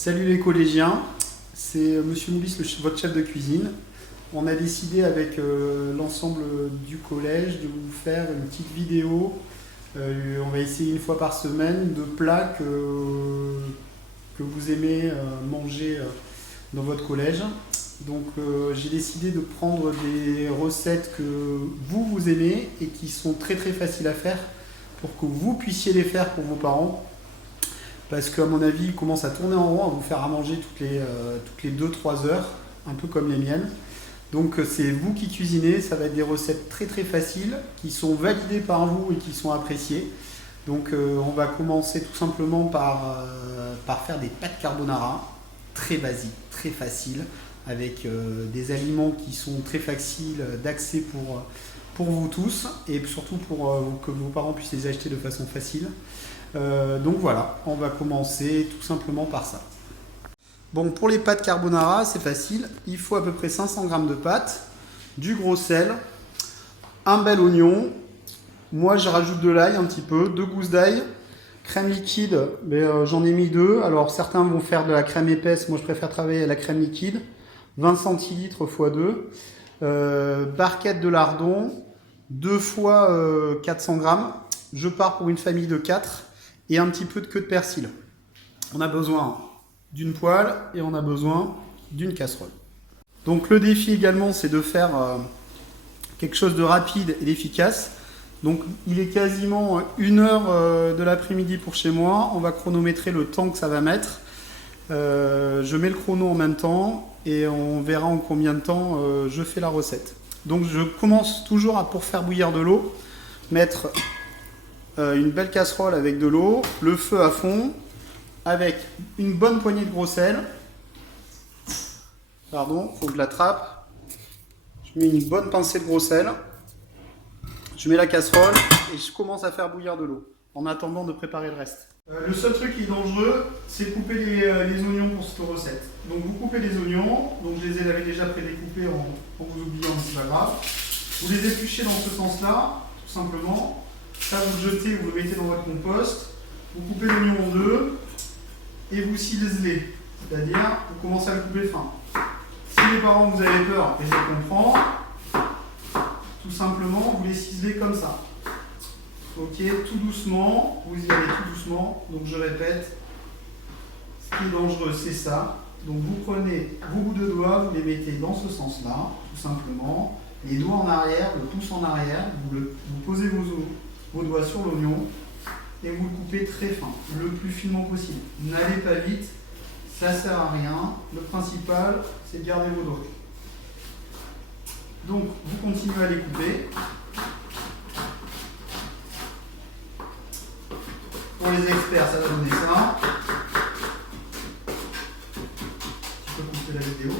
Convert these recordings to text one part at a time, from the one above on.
Salut les collégiens, c'est Monsieur Moulis, votre chef de cuisine. On a décidé avec l'ensemble du collège de vous faire une petite vidéo. On va essayer une fois par semaine de plats que vous aimez manger dans votre collège. Donc j'ai décidé de prendre des recettes que vous aimez et qui sont très faciles à faire pour que vous puissiez les faire pour vos parents. Parce qu'à mon avis, ils commencent à tourner en rond, à vous faire à manger toutes les 2-3 heures, un peu comme les miennes. Donc c'est vous qui cuisinez, ça va être des recettes très faciles, qui sont validées par vous et qui sont appréciées. Donc on va commencer tout simplement par faire des pâtes carbonara, très basiques, très faciles, avec des aliments qui sont très faciles d'accès pour vous tous, et surtout pour que vos parents puissent les acheter de façon facile. Donc voilà, on va commencer tout simplement par ça. Bon, pour les pâtes carbonara, c'est facile. Il faut à peu près 500 g de pâtes, du gros sel, un bel oignon. Moi, je rajoute de l'ail un petit peu, 2 gousses d'ail, crème liquide, mais j'en ai mis 2. Alors certains vont faire de la crème épaisse, moi je préfère travailler à la crème liquide. 20 centilitres x 2. Barquette de lardon, 2 fois 400 g. Je pars pour une famille de 4. Et un petit peu de queue de persil. On a besoin d'une poêle et on a besoin d'une casserole. Donc le défi également, c'est de faire quelque chose de rapide et d'efficace. Donc il est quasiment 1h de l'après-midi pour chez moi. On va chronométrer le temps que ça va mettre. Je mets le chrono en même temps et on verra en combien de temps je fais la recette. Donc je commence toujours pour faire bouillir de l'eau, mettre une belle casserole avec de l'eau, le feu à fond, avec une bonne poignée de gros sel. Pardon, il faut que je l'attrape. Je mets une bonne pincée de gros sel. Je mets la casserole et je commence à faire bouillir de l'eau, en attendant de préparer le reste. Le seul truc qui est dangereux, c'est couper les oignons pour cette recette. Donc vous coupez les oignons, donc je les avais déjà prédécoupés en vous oubliant, c'est pas grave. Vous les épluchez dans ce sens-là, tout simplement. Ça, vous le jetez, vous le mettez dans votre compost, vous coupez l'oignon en deux et vous ciselez. C'est-à-dire, vous commencez à le couper fin. Si les parents vous avez peur, et je comprends, tout simplement, vous les ciselez comme ça. Ok, tout doucement, vous y allez tout doucement. Donc je répète, ce qui est dangereux, c'est ça. Donc vous prenez vos bouts de doigts, vous les mettez dans ce sens-là, tout simplement. Les doigts en arrière, le pouce en arrière, vous posez vos doigts sur l'oignon et vous le coupez très fin, le plus finement possible. N'allez pas vite, ça ne sert à rien. Le principal, c'est de garder vos doigts. Donc, vous continuez à les couper. Pour les experts, ça va donner ça. Tu peux couper la vidéo.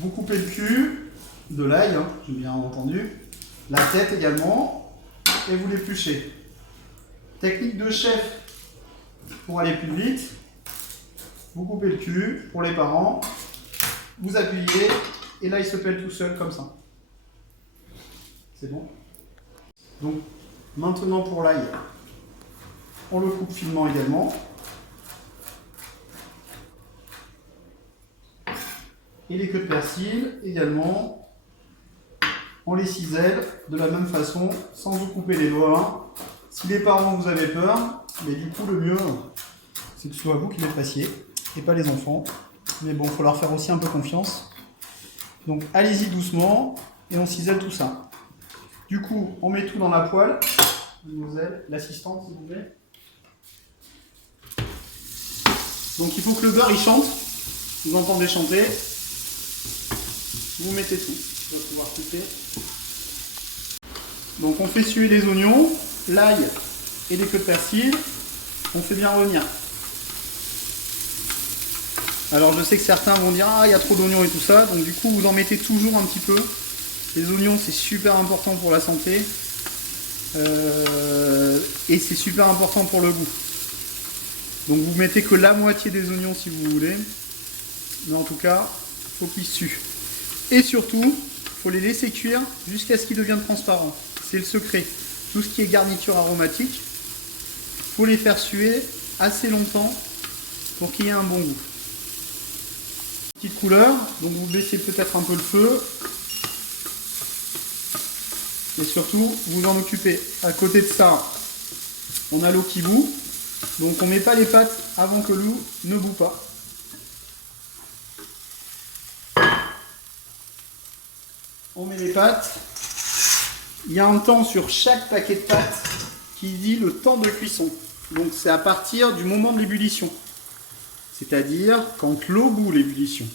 Vous coupez le cul, de l'ail, hein, j'ai bien entendu. La tête également, et vous l'épluchez. Technique de chef pour aller plus vite. Vous coupez le cul pour les parents, vous appuyez, et là il se pèle tout seul comme ça. C'est bon? Donc maintenant pour l'ail, on le coupe finement également. Et les queues de persil également. On les cisèle de la même façon, sans vous couper les doigts. Si les parents vous avez peur, mais du coup le mieux, c'est que ce soit vous qui les fassiez, et pas les enfants. Mais bon, il faut leur faire aussi un peu confiance. Donc allez-y doucement, et on cisèle tout ça. Du coup, on met tout dans la poêle. Mademoiselle, l'assistante s'il vous plaît. Donc il faut que le beurre il chante. Vous entendez chanter. Vous mettez tout. On va pouvoir couper. Donc on fait suer les oignons, l'ail et les queues de persil. On fait bien revenir. Alors je sais que certains vont dire ah il y a trop d'oignons et tout ça, donc du coup vous en mettez toujours un petit peu. Les oignons c'est super important pour la santé et c'est super important pour le goût. Donc vous mettez que la moitié des oignons si vous voulez, mais en tout cas il faut qu'ils suent. Et surtout, il faut les laisser cuire jusqu'à ce qu'ils deviennent transparents. C'est le secret. Tout ce qui est garniture aromatique, il faut les faire suer assez longtemps pour qu'il y ait un bon goût. Petite couleur, donc vous baissez peut-être un peu le feu. Et surtout, vous en occupez. À côté de ça, on a l'eau qui bout. Donc on ne met pas les pâtes avant que l'eau ne bout pas. On met les pâtes. Il y a un temps sur chaque paquet de pâtes qui dit le temps de cuisson. Donc c'est à partir du moment de l'ébullition. C'est-à-dire quand l'eau bout l'ébullition.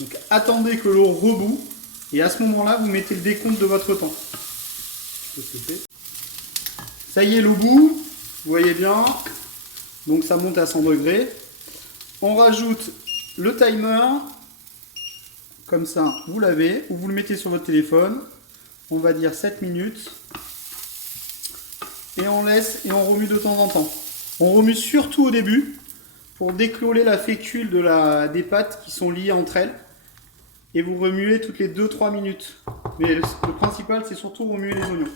Donc attendez que l'eau rebout. Et à ce moment-là, vous mettez le décompte de votre temps. Ça y est, l'eau bout. Vous voyez bien. Donc ça monte à 100 degrés. On rajoute le timer. Comme ça, vous l'avez. Ou vous le mettez sur votre téléphone. On va dire 7 minutes. Et on laisse et on remue de temps en temps. On remue surtout au début pour décloler la fécule des pâtes qui sont liées entre elles. Et vous remuez toutes les 2-3 minutes. Mais le principal, c'est surtout remuer les oignons.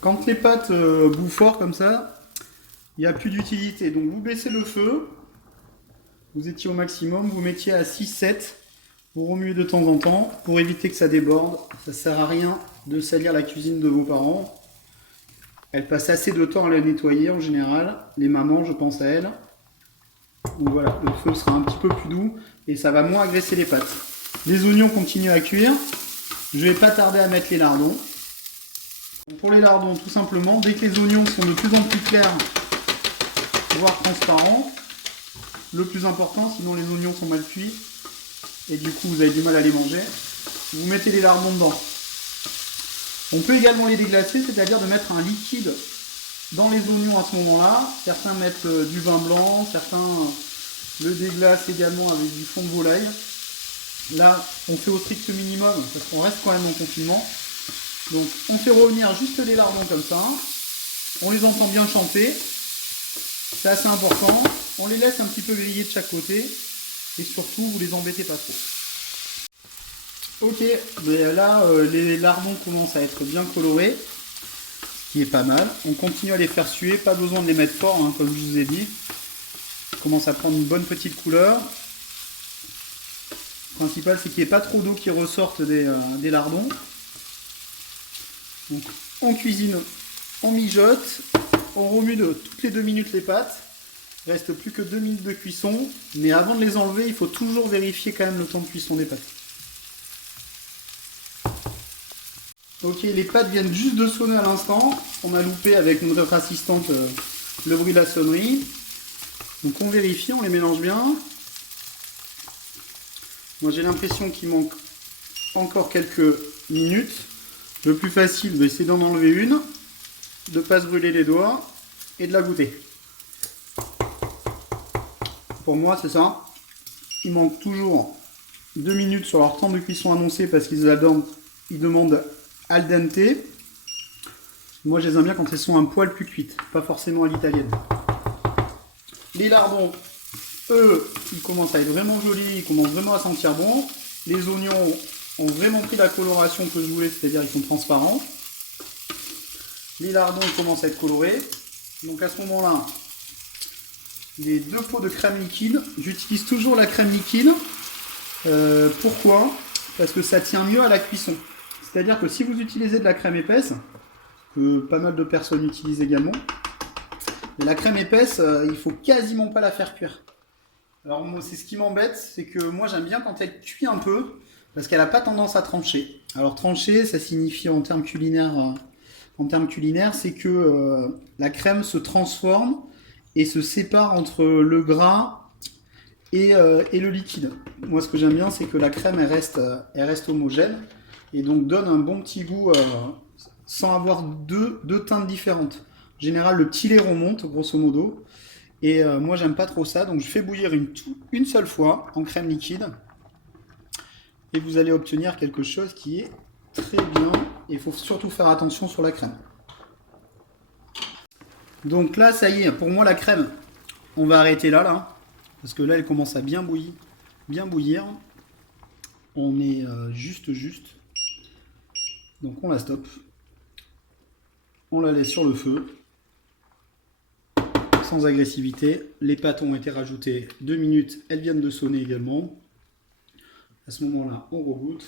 Quand les pâtes bouent fort comme ça, il n'y a plus d'utilité. Donc vous baissez le feu, vous étiez au maximum, vous mettiez à 6-7, vous remuez de temps en temps pour éviter que ça déborde. Ça ne sert à rien de salir la cuisine de vos parents. Elles passent assez de temps à la nettoyer en général. Les mamans, je pense à elles. Donc voilà, le feu sera un petit peu plus doux et ça va moins agresser les pâtes. Les oignons continuent à cuire. Je ne vais pas tarder à mettre les lardons. Donc pour les lardons, tout simplement, dès que les oignons sont de plus en plus clairs, voire transparents, le plus important, sinon les oignons sont mal cuits et du coup vous avez du mal à les manger, vous mettez les lardons dedans. On peut également les déglacer, c'est-à-dire de mettre un liquide dans les oignons à ce moment-là. Certains mettent du vin blanc, certains le déglacent également avec du fond de volaille. Là, on fait au strict minimum parce qu'on reste quand même en confinement. Donc, on fait revenir juste les lardons comme ça. On les entend bien chanter. C'est assez important. On les laisse un petit peu griller de chaque côté. Et surtout, vous les embêtez pas trop. Ok, mais là, les lardons commencent à être bien colorés. Ce qui est pas mal. On continue à les faire suer. Pas besoin de les mettre fort, hein, comme je vous ai dit. Ça commence à prendre une bonne petite couleur. Le principal, c'est qu'il n'y ait pas trop d'eau qui ressorte des lardons. Donc, on cuisine, on mijote, on remue toutes les 2 minutes les pâtes. Il ne reste plus que 2 minutes de cuisson. Mais avant de les enlever, il faut toujours vérifier quand même le temps de cuisson des pâtes. Ok, les pâtes viennent juste de sonner à l'instant. On a loupé avec notre assistante le bruit de la sonnerie. Donc on vérifie, on les mélange bien. Moi j'ai l'impression qu'il manque encore quelques minutes. Le plus facile, c'est d'en enlever une, de ne pas se brûler les doigts et de la goûter. Pour moi c'est ça. Il manque toujours 2 minutes sur leur temps de cuisson annoncé parce qu'ils demandent al dente. Moi je les aime bien quand elles sont un poil plus cuites, pas forcément à l'italienne. Les lardons, eux, ils commencent à être vraiment jolis, ils commencent vraiment à sentir bon. Les oignons ont vraiment pris la coloration que je voulais, c'est-à-dire ils sont transparents. Les lardons commencent à être colorés. Donc à ce moment-là, les 2 pots de crème liquide, j'utilise toujours la crème liquide. Pourquoi? Parce que ça tient mieux à la cuisson. C'est-à-dire que si vous utilisez de la crème épaisse, que pas mal de personnes utilisent également, la crème épaisse, il faut quasiment pas la faire cuire. Alors moi, c'est ce qui m'embête, c'est que moi j'aime bien quand elle cuit un peu, parce qu'elle n'a pas tendance à trancher. Alors trancher, ça signifie en termes culinaires, c'est que la crème se transforme et se sépare entre le gras et le liquide. Moi ce que j'aime bien, c'est que la crème elle reste homogène et donc donne un bon petit goût sans avoir deux teintes différentes. En général, le petit lait remonte, grosso modo. Et moi, j'aime pas trop ça. Donc, je fais bouillir une seule fois en crème liquide. Et vous allez obtenir quelque chose qui est très bien. Et il faut surtout faire attention sur la crème. Donc là, ça y est. Pour moi, la crème, on va arrêter là. Parce que là, elle commence à bien bouillir. On est juste. Donc, on la stoppe. On la laisse sur le feu. sans agressivité. Les pâtes ont été rajoutées 2 minutes, elles viennent de sonner également. À ce moment-là, on regoute.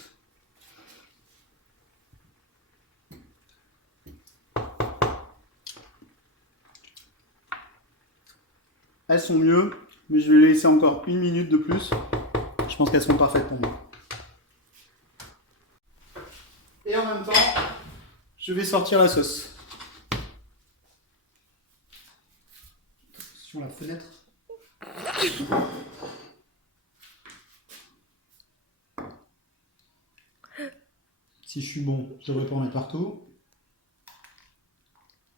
Elles sont mieux, mais je vais les laisser encore 1 minute de plus. Je pense qu'elles sont parfaites pour moi. Et en même temps, je vais sortir la sauce. Sur la fenêtre. Si je suis bon, je devrais pas en mettre partout.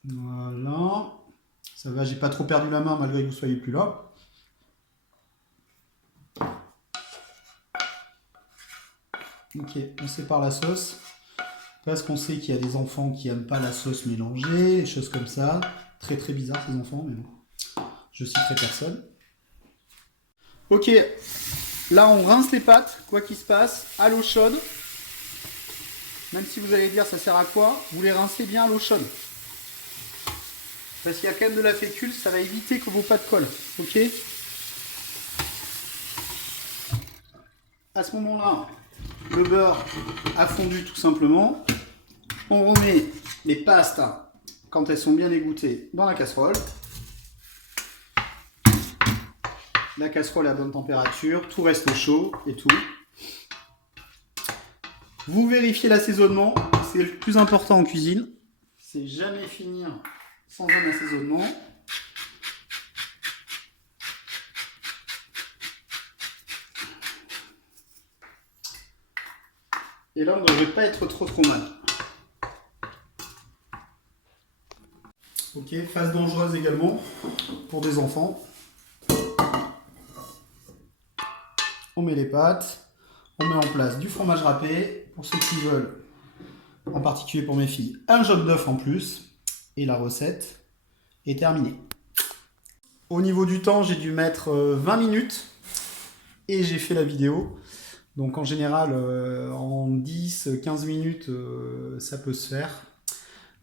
Voilà. Ça va, j'ai pas trop perdu la main malgré que vous soyez plus là. Ok, on sépare la sauce. Parce qu'on sait qu'il y a des enfants qui n'aiment pas la sauce mélangée, des choses comme ça. Très très bizarre ces enfants, mais bon. Je citerai personne. Ok, là on rince les pâtes, quoi qu'il se passe, à l'eau chaude. Même si vous allez dire ça sert à quoi, vous les rincez bien à l'eau chaude. Parce qu'il y a quand même de la fécule, ça va éviter que vos pâtes collent. Ok. À ce moment-là, le beurre a fondu tout simplement. On remet les pastas, quand elles sont bien égouttées, dans la casserole. La casserole est à bonne température, tout reste chaud et tout. Vous vérifiez l'assaisonnement, c'est le plus important en cuisine. C'est jamais finir sans un assaisonnement. Et là, on ne devrait pas être trop mal. Ok, phase dangereuse également pour des enfants. On met les pâtes, on met en place du fromage râpé pour ceux qui veulent, en particulier pour mes filles, un jaune d'œuf en plus. Et la recette est terminée. Au niveau du temps, j'ai dû mettre 20 minutes et j'ai fait la vidéo. Donc en général, en 10-15 minutes, ça peut se faire.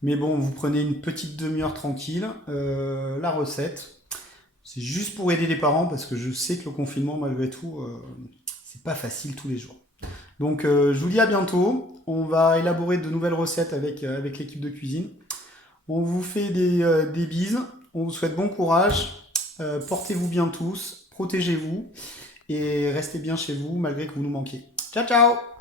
Mais bon, vous prenez une petite demi-heure tranquille. La recette, c'est juste pour aider les parents parce que je sais que le confinement, malgré tout, c'est pas facile tous les jours. Donc je vous dis à bientôt. On va élaborer de nouvelles recettes avec l'équipe de cuisine. On vous fait des bises. On vous souhaite bon courage. Portez-vous bien tous. Protégez-vous. Et restez bien chez vous malgré que vous nous manquiez. Ciao, ciao!